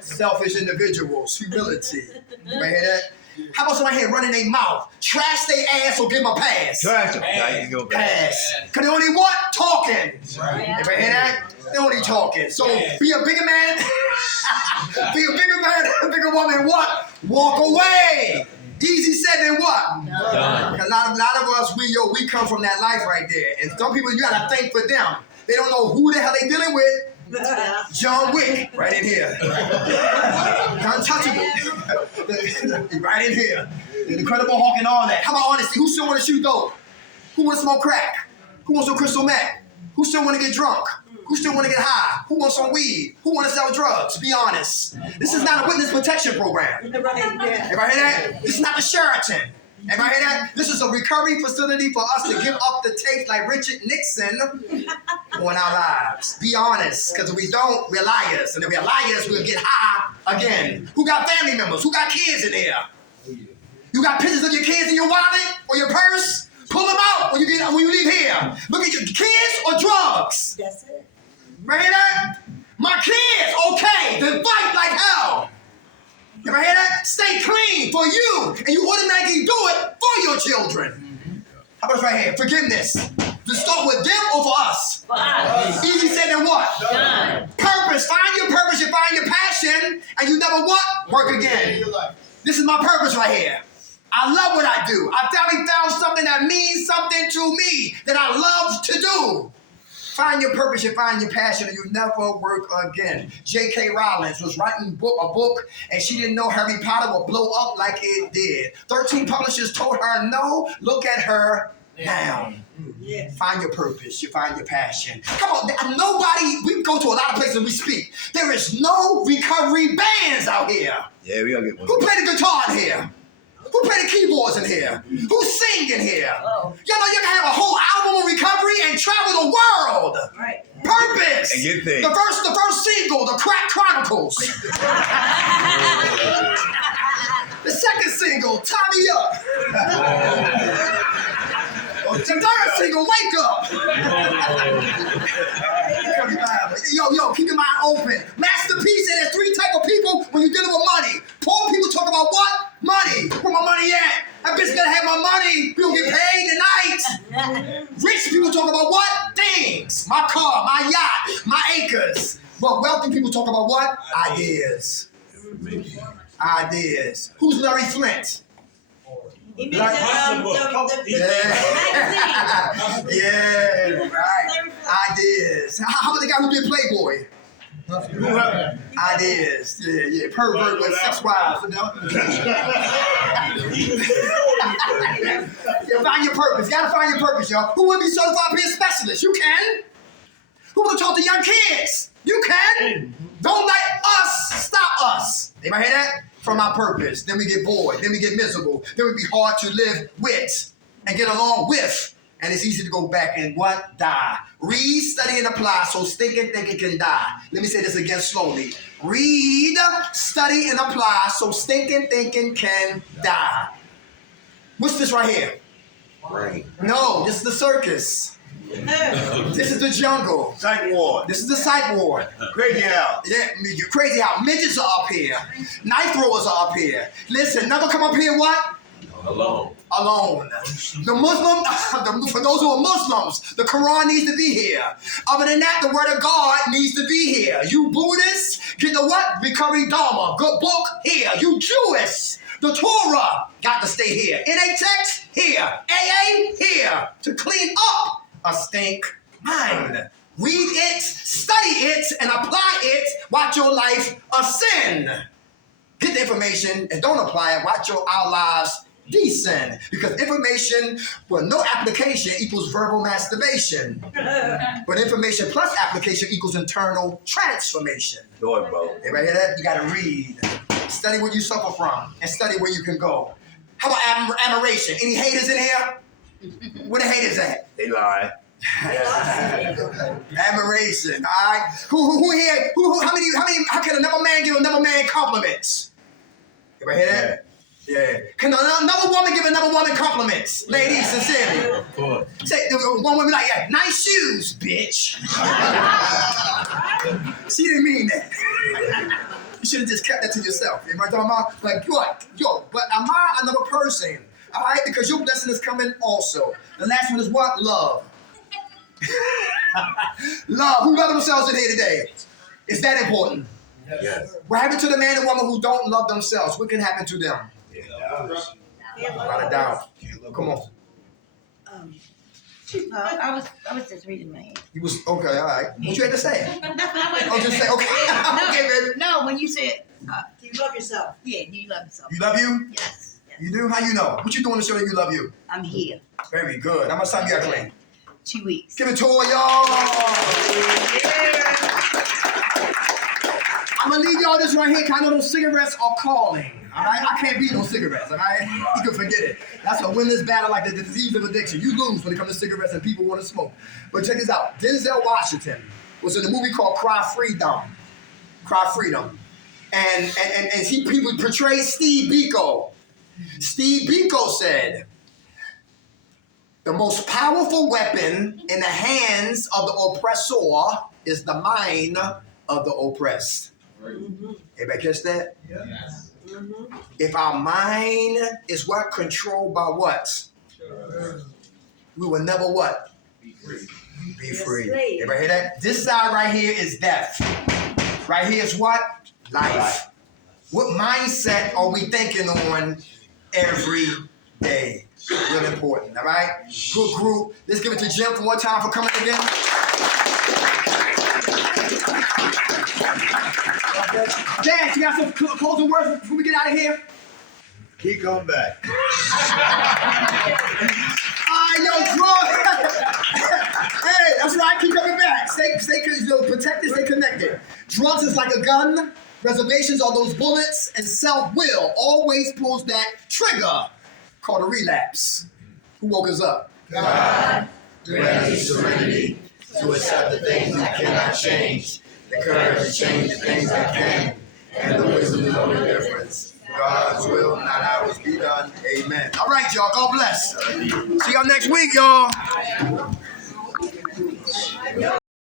Selfish individuals, humility. You hear that? How about somebody here running their mouth? Trash their ass or give them a pass? Trash them. Now you go back. Pass. Because they only what? Talking. Ever hear that? They only talking. So be a bigger man. Be a bigger man, a bigger woman. What? Walk away. Easy said than what? A lot of us, we come from that life right there. And some people, you got to thank for them. They don't know who the hell they dealing with. John Wick, right in here. Untouchable. Right in here. The Incredible Hulk and all that. How about honesty? Who still want to shoot dope? Who want to smoke crack? Who wants some crystal meth? Who still want to get drunk? Who still want to get high? Who wants some weed? Who want to sell drugs? Be honest. This is not a witness protection program. Everybody hear that? This is not a Sheraton. Everybody hear that? This is a recovery facility for us to give up the tape like Richard Nixon on our lives. Be honest, because if we don't, we're liars. And if we're liars, we'll get high again. Who got family members? Who got kids in here? You got pictures of your kids in your wallet or your purse? Pull them out when you leave here. Look at your kids or drugs. that's it. Right hear that? My kids, okay, then fight like hell. You ever hear that? Stay clean for you, and you automatically do it for your children. How about right here? Forgiveness. To start with them or for us? For us. Easy said than what? Done. Purpose. Find your purpose, you find your passion, and you never what? Work again. This is my purpose right here. I love what I do. I finally found something that means something to me that I love to do. Find your purpose, you find your passion, and you never work again. J.K. Rowling was writing a book, and she didn't know Harry Potter would blow up like it did. 13 publishers told her no. Look at her now. Yeah. Find your purpose, you find your passion. Come on, nobody, we go to a lot of places and we speak. There is no recovery bands out here. Yeah, we gotta get one. Who play the guitar in here? Who play the keyboards in here? Who sing in here? Oh. Y'all know you can have a whole album on recovery and travel the world. Right. Purpose. And get paid. The first single, The Crack Chronicles. The second single, Tie Me Up. The third single, wake up. Yo, keep your mind open. Master P said there's three type of people when you're dealing with money. Poor people talk about what? Money. Where my money at? That bitch gotta have my money. We don't get paid tonight. Rich people talk about what? Things. My car, my yacht, my acres. But wealthy people talk about what? Ideas. Ideas. Who's Larry Flint? He made the magazine. Yeah, right. Ideas. How about the guy who did Playboy? Ideas. Yeah. Pervert with 6 wives. Yeah, find your purpose. You gotta find your purpose, y'all. Who would be certified peer specialist? You can. Who would talk to young kids? You can. Don't let us stop us. Anybody hear that? From our purpose. Then we get bored. Then we get miserable. Then we be hard to live with and get along with. And it's easy to go back and what? Die. Read, study, and apply so stinking thinking can die. Let me say this again slowly. Read, study, and apply so stinking thinking can die. What's this right here? Right. No, this is the circus. This is the jungle. Psych ward. This is the psych ward. Crazy house. Yeah, you're crazy how midgets are up here. Knife throwers are up here. Listen, never come up here what? Alone. Alone. The Muslim, for those who are Muslims, the Quran needs to be here. Other than that, the word of God needs to be here. You Buddhists, get the what? Recovery Dharma. Good book here. You Jewish, the Torah got to stay here. NA text here. AA here. To clean up a stink mind. Read it, study it, and apply it. Watch your life ascend. Get the information and don't apply it. Watch our lives descend. Because information with no application equals verbal masturbation. But information plus application equals internal transformation. Go ahead, bro. Everybody hear that? You gotta read. Study where you suffer from and study where you can go. How about admiration? Any haters in here? Where the haters at? They lie. Admiration, all right? Who here? How can another man give another man compliments? Everybody hear that? Yeah. Can another woman give another woman compliments? Ladies, sincerely. Of course. Say, one woman like, yeah, nice shoes, bitch. She didn't mean that. You should have just kept that to yourself. You know what I'm talking about? Like, what? Yo, but am I another person? All right? Because your blessing is coming also. The last one is what? Love. Love. Who love themselves in here today? Is that important? Yes. What happened to the man and woman who don't love themselves? What can happen to them? Without a doubt. Come on. I was just reading my hand. You was okay, all right. What you had to say? Nothing. Oh, just say okay. Okay, baby. No, when you said you love yourself. Yeah, you love yourself. You love you? Yes. You do? How you know? What you doing to show that you love you? I'm here. Very good. How much time you got clean? 2 weeks. Give it to her, y'all. I'm gonna leave y'all this right here, because I know those cigarettes are calling. All right? I can't beat those cigarettes, all right? You can forget it. That's a winless battle like the disease of addiction. You lose when it comes to cigarettes and people want to smoke. But check this out. Denzel Washington was in a movie called Cry Freedom. Cry Freedom. And he would portray Steve Biko. Steve Biko said, the most powerful weapon in the hands of the oppressor is the mind of the oppressed. Mm-hmm. Everybody catch that? Yes. Mm-hmm. If our mind is what? Controlled by what? We will never what? Be free. Be Yes, free. slave. Everybody hear that? This side right here is death. Right here is what? Life. What mindset are we thinking on every day? Real important, all right? Good group. Let's give it to Jim for one time for coming again. Dad, you got some closing words before we get out of here? Keep coming back. Yo, drugs. Hey, that's right. Keep coming back. Stay protected, stay connected. Drugs is like a gun. Reservations are those bullets, and self-will always pulls that trigger called a relapse. Who woke us up? God, grant me serenity to accept the things I cannot change, the courage to change the things I can, and the wisdom to know the difference. God's will, not ours, be done. Amen. Amen. All right, y'all. God bless. See y'all next week, y'all.